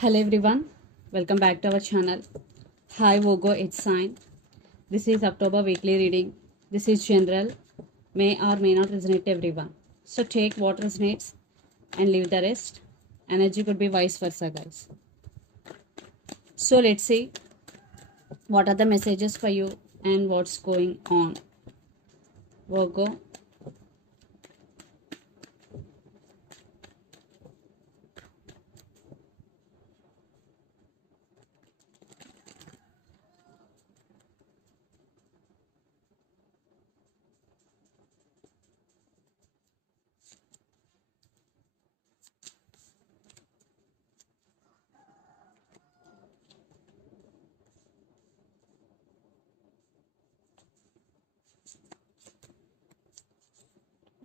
Hello everyone, welcome back to our channel. Hi Vogo, it's sign. This is October weekly reading. This is general, may or may not resonate to everyone. So take what resonates and leave the rest. Energy could be vice versa, guys. So let's see what are the messages for you and what's going on. Virgo.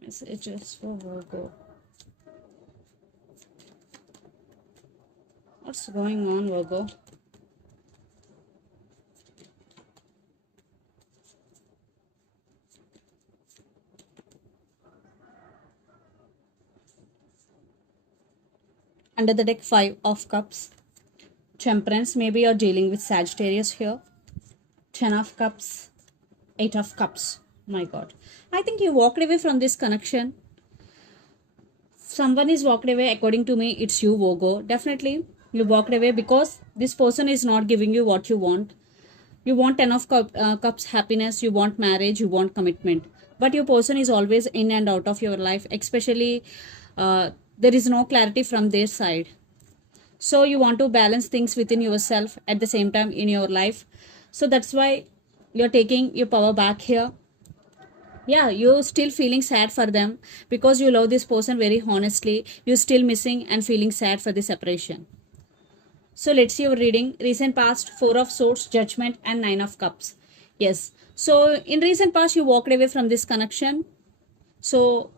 Messages for Virgo. What's going on, Virgo? Under the deck, 5 of Cups. Temperance, maybe you're dealing with Sagittarius here. 10 of Cups. 8 of Cups. My God. I think you walked away from this connection. Someone is walked away. According to me, it's you, Virgo. Definitely, you walked away because this person is not giving you what you want. You want 10 of Cups happiness. You want marriage. You want commitment. But your person is always in and out of your life. Especially, there is no clarity from their side. So you want to balance things within yourself at the same time in your life. So that's why you're taking your power back here. Yeah, you're still feeling sad for them because you love this person very honestly. You're still missing and feeling sad for the separation. So let's see your reading. Recent past, 4 of Swords, Judgment, and 9 of Cups. Yes. So in recent past, you walked away from this connection. So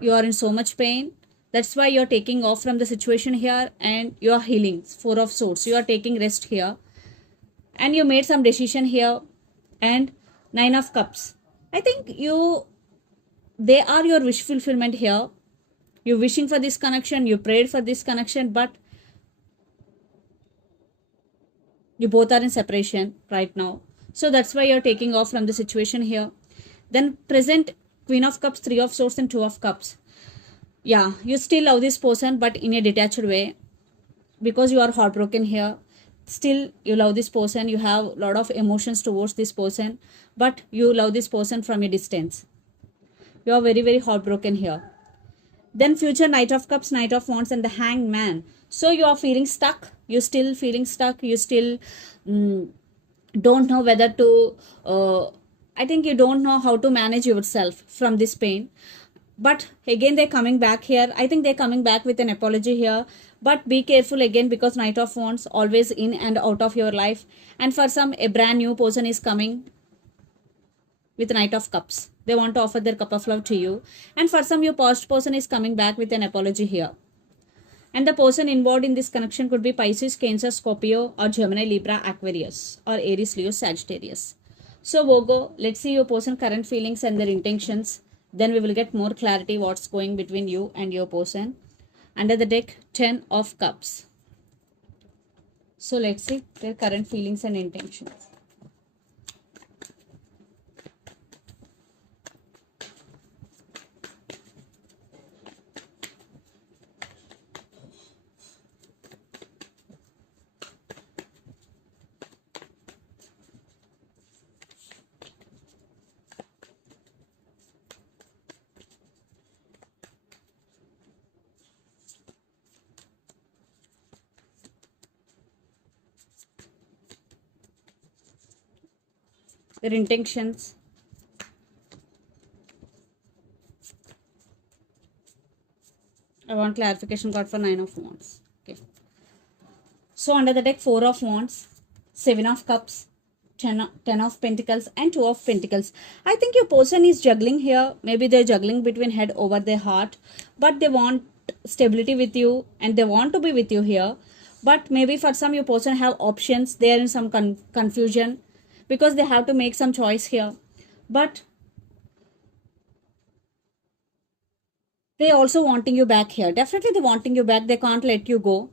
you are in so much pain. That's why you're taking off from the situation here and you are healing. 4 of Swords. You are taking rest here. And you made some decision here. And 9 of Cups. I think they are your wish fulfillment here. You're wishing for this connection. You prayed for this connection. But you both are in separation right now. So that's why you're taking off from the situation here. Then present, Queen of Cups, 3 of Swords, and 2 of Cups. Yeah, you still love this person, but in a detached way. Because you are heartbroken here. Still, you love this person. You have a lot of emotions towards this person. But you love this person from a distance. You are very, very heartbroken here. Then future, Knight of Cups, Knight of Wands, and the Hanged Man. So you are feeling stuck. You're still feeling stuck. You still don't know whether to... I think you don't know how to manage yourself from this pain. But again, they're coming back here. I think they're coming back with an apology here. But be careful again because Knight of Wands always in and out of your life. And for some, a brand new person is coming with Knight of Cups. They want to offer their cup of love to you. And for some, your past person is coming back with an apology here. And the person involved in this connection could be Pisces, Cancer, Scorpio, or Gemini, Libra, Aquarius, or Aries, Leo, Sagittarius. So Virgo, let's see your person current feelings and their intentions. Then we will get more clarity what's going between you and your person. Under the deck, 10 of Cups. So let's see their current feelings and intentions. Their intentions. I want clarification got for 9 of Wands. Okay. So under the deck, 4 of Wands, 7 of Cups, 10 of Pentacles, and 2 of Pentacles. I think your person is juggling here. Maybe they're juggling between head over their heart. But they want stability with you and they want to be with you here. But maybe for some, your person have options. They are in some confusion because they have to make some choice here. But they also wanting you back here. Definitely they wanting you back. They can't let you go.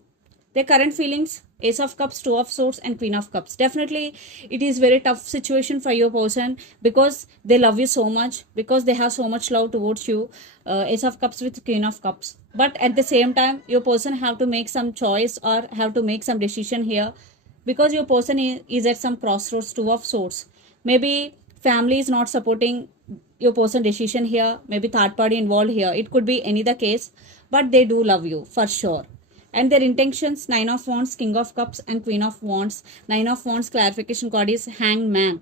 Their current feelings, Ace of Cups, Two of Swords, and Queen of Cups. Definitely, it is very tough situation for your person because they love you so much, because they have so much love towards you. Ace of Cups with Queen of Cups. But at the same time, your person have to make some choice or have to make some decision here, because your person is at some crossroads. Two of Swords. Maybe family is not supporting your person decision here. Maybe third party involved here. It could be any the case, but they do love you for sure. And their intentions, Nine of Wands, King of Cups, and Queen of Wands. Nine of Wands clarification card is Hanged Man.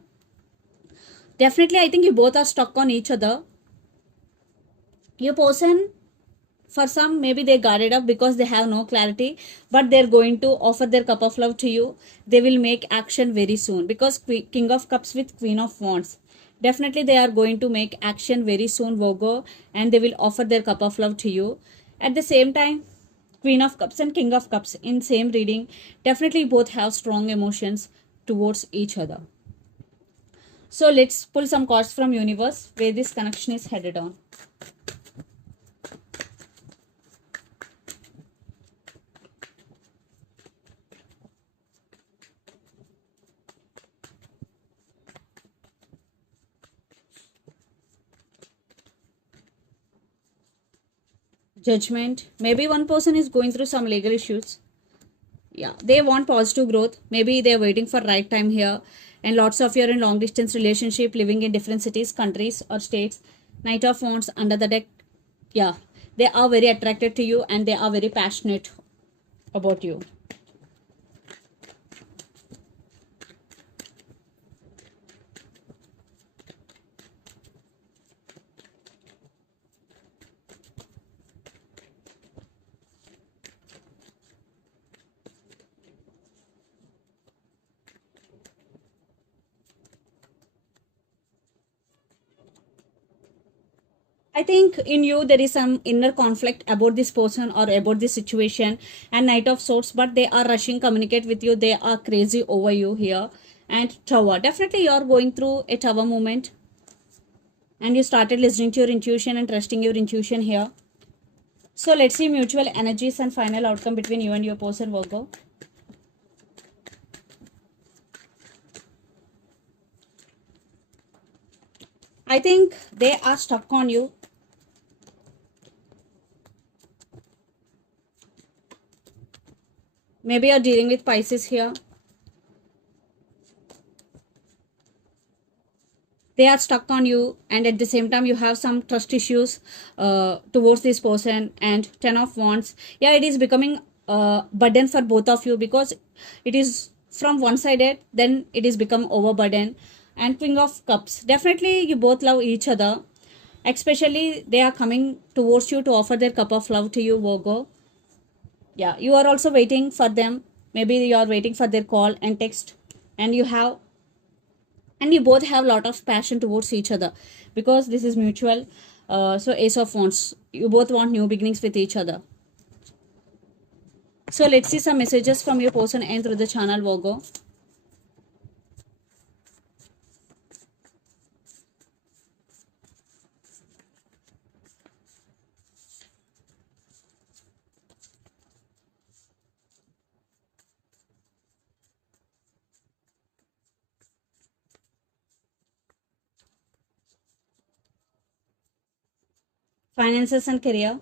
Definitely, I think you both are stuck on each other. Your person, for some, maybe they guarded up because they have no clarity, but they're going to offer their cup of love to you. They will make action very soon, because King of Cups with Queen of Wands. Definitely, they are going to make action very soon, Virgo, and they will offer their cup of love to you. At the same time, Queen of Cups and King of Cups in same reading, definitely both have strong emotions towards each other. So let's pull some cards from universe where this connection is headed on. Judgment. Maybe one person is going through some legal issues. Yeah, they want positive growth. Maybe they're waiting for right time here. And lots of you are in long distance relationship, living in different cities, countries, or states. Knight of Wands under the deck. Yeah, they are very attracted to you and they are very passionate about you. I think in you there is some inner conflict about this person or about this situation, and Knight of Swords, but they are rushing communicate with you. They are crazy over you here. And Tower. Definitely you are going through a Tower moment, and you started listening to your intuition and trusting your intuition here. So let's see mutual energies and final outcome between you and your person, Virgo. I think they are stuck on you. Maybe you're dealing with Pisces here. They are stuck on you, and at the same time you have some trust issues towards this person. And Ten of Wands. Yeah, it is becoming a burden for both of you, because it is from one sided, then it is become overburden. And King of Cups. Definitely you both love each other. Especially they are coming towards you to offer their cup of love to you, Virgo. Yeah, you are also waiting for them. Maybe you are waiting for their call and text, and you both have a lot of passion towards each other, because this is mutual. So Ace of Wands, you both want new beginnings with each other. So let's see some messages from your person and through the channel, Virgo. Finances and career.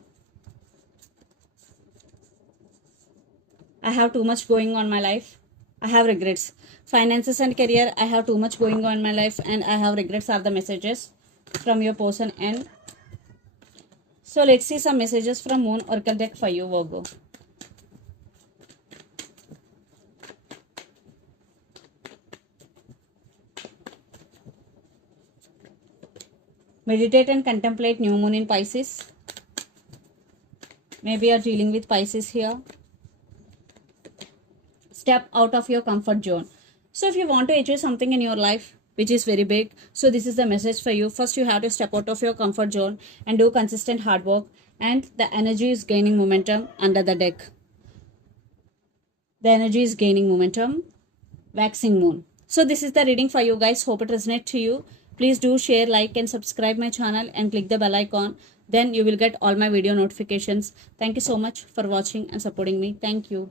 I have too much going on my life. I have regrets. Finances and career. I have too much going on in my life and I have regrets are the messages from your person. And so let's see some messages from Moon Oracle deck for you, Virgo. Meditate and contemplate new moon in Pisces. Maybe you're dealing with Pisces here. Step out of your comfort zone. So if you want to achieve something in your life which is very big, so this is the message for you. First you have to step out of your comfort zone and do consistent hard work, and the energy is gaining momentum under the deck. The energy is gaining momentum. Waxing moon. So this is the reading for you guys. Hope it resonates to you. Please do share, like and subscribe my channel and click the bell icon. Then you will get all my video notifications. Thank you so much for watching and supporting me. Thank you.